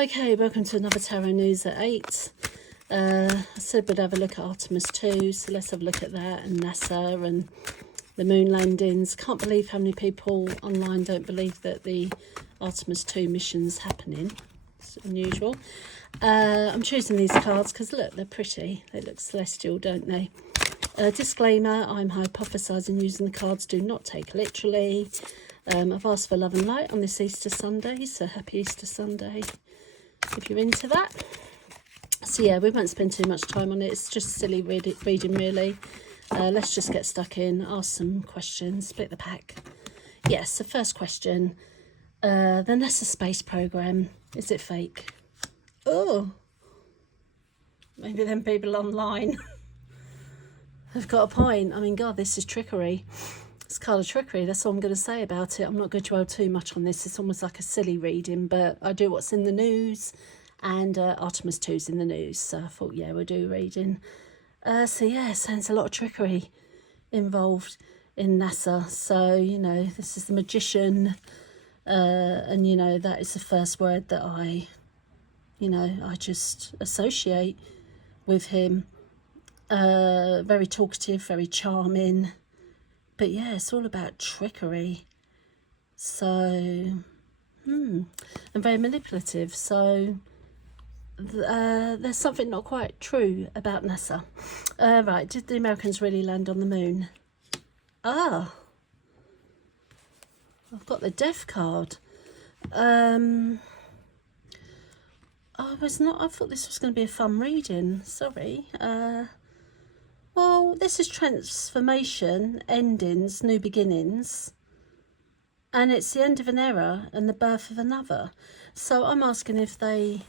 Okay, welcome to another Tarot News at 8. I said we'd have a look at Artemis 2, so let's have a look at that, and NASA and the moon landings. Can't believe how many people online don't believe that the Artemis 2 mission's happening. It's unusual. I'm choosing these cards because look, they're pretty. They look celestial, don't they? Disclaimer, I'm hypothesising using the cards. Do not take literally. I've asked for love and light on this Easter Sunday, so happy Easter Sunday if you're into that. So yeah, we won't spend too much time on it. It's just silly reading really. Let's just get stuck in, ask some questions, split the pack. Yes, the first question. The NASA space program, is it fake? Oh, maybe them people online have got a point. I mean, God, this is trickery. It's kind of trickery. That's all I'm going to say about it. I'm not going to dwell too much on this. It's almost like a silly reading, but I do what's in the news, and Artemis 2's in the news. So I thought, yeah, we'll do reading. So yeah, sounds a lot of trickery involved in NASA. So, you know, this is the magician, and, you know, that is the first word that I just associate with him. Very talkative, very charming. But yeah, it's all about trickery. So, and very manipulative. So, there's something not quite true about NASA. Right, did the Americans really land on the moon? Ah, I've got the Death card. I thought this was going to be a fun reading. Sorry. Well, this is transformation, endings, new beginnings, and it's the end of an era and the birth of another. So I'm asking if they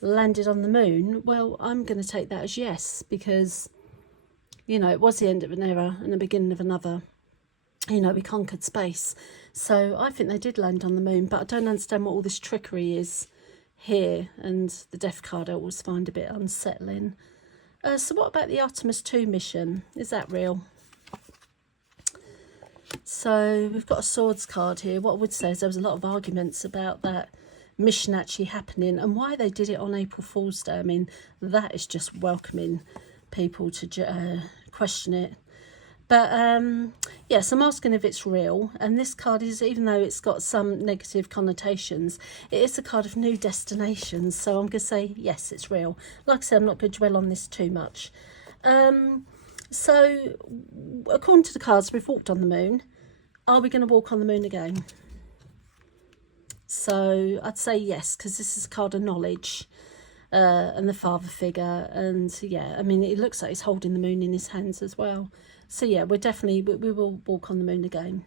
landed on the moon. Well, I'm going to take that as yes, because, you know, it was the end of an era and the beginning of another. You know, we conquered space. So I think they did land on the moon, but I don't understand what all this trickery is here, and the Death card I always find a bit unsettling. So what about the Artemis 2 mission? Is that real? So we've got a Swords card here. What I would say is there was a lot of arguments about that mission actually happening and why they did it on April Fool's Day. I mean, that is just welcoming people to question it. But yes, I'm asking if it's real. And this card is, even though it's got some negative connotations, it is a card of new destinations. So I'm going to say, yes, it's real. Like I said, I'm not going to dwell on this too much. So according to the cards, we've walked on the moon. Are we going to walk on the moon again? So I'd say yes, because this is a card of knowledge. And the father figure, and yeah, I mean, it looks like he's holding the moon in his hands as well. So yeah, we will walk on the moon again.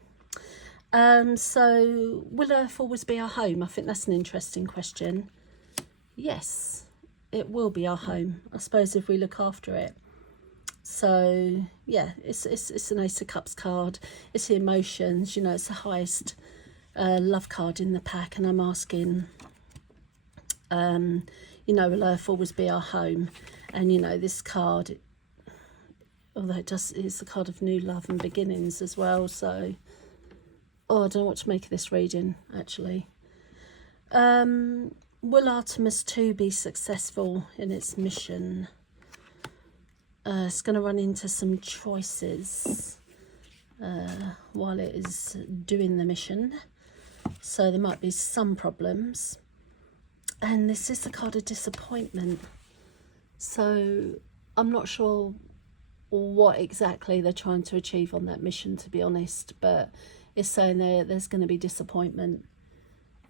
So will Earth always be our home? I think that's an interesting question. Yes, it will be our home, I suppose, if we look after it. So yeah, it's an Ace of Cups card. It's the emotions, you know, it's the highest love card in the pack, and I'm asking, you know, will Earth always be our home? And, you know, this card, although it's the card of new love and beginnings as well. So, I don't know what to make of this reading, actually. Will Artemis 2 be successful in its mission? It's going to run into some choices while it is doing the mission. So there might be some problems. And this is the card of disappointment. So I'm not sure what exactly they're trying to achieve on that mission, to be honest. But it's saying there's going to be disappointment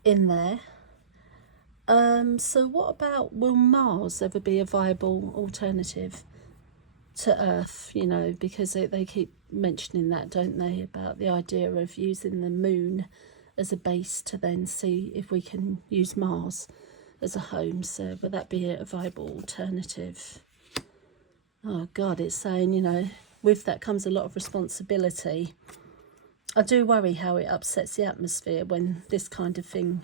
in there. So what about, will Mars ever be a viable alternative to Earth? You know, because they keep mentioning that, don't they, about the idea of using the moon as a base to then see if we can use Mars as a home. So would that be a viable alternative? Oh God, it's saying, you know, with that comes a lot of responsibility. I do worry how it upsets the atmosphere when this kind of thing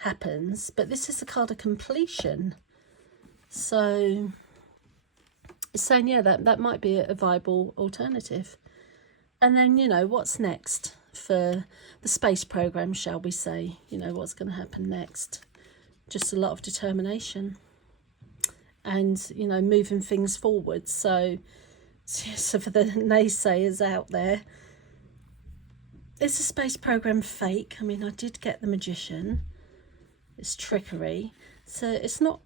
happens. But this is a card of completion. So it's saying, yeah, that might be a viable alternative. And then, you know, what's next for the space program, shall we say? You know, what's going to happen next? just a lot of determination and, you know, moving things forward. So for the naysayers out there, is the space program fake? I mean, I did get the Magician. It's trickery. So it's not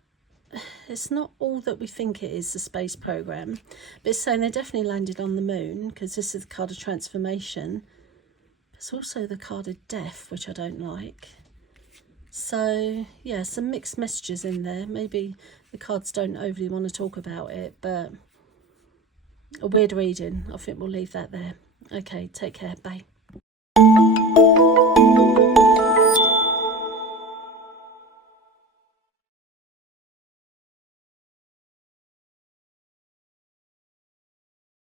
all that we think it is, the space program. But it's saying they definitely landed on the moon, because this is the card of transformation. It's also the card of death, which I don't like. So yeah, some mixed messages in there. Maybe the cards don't overly want to talk about it, but a weird reading. I think we'll leave that there. Okay, take care. Bye.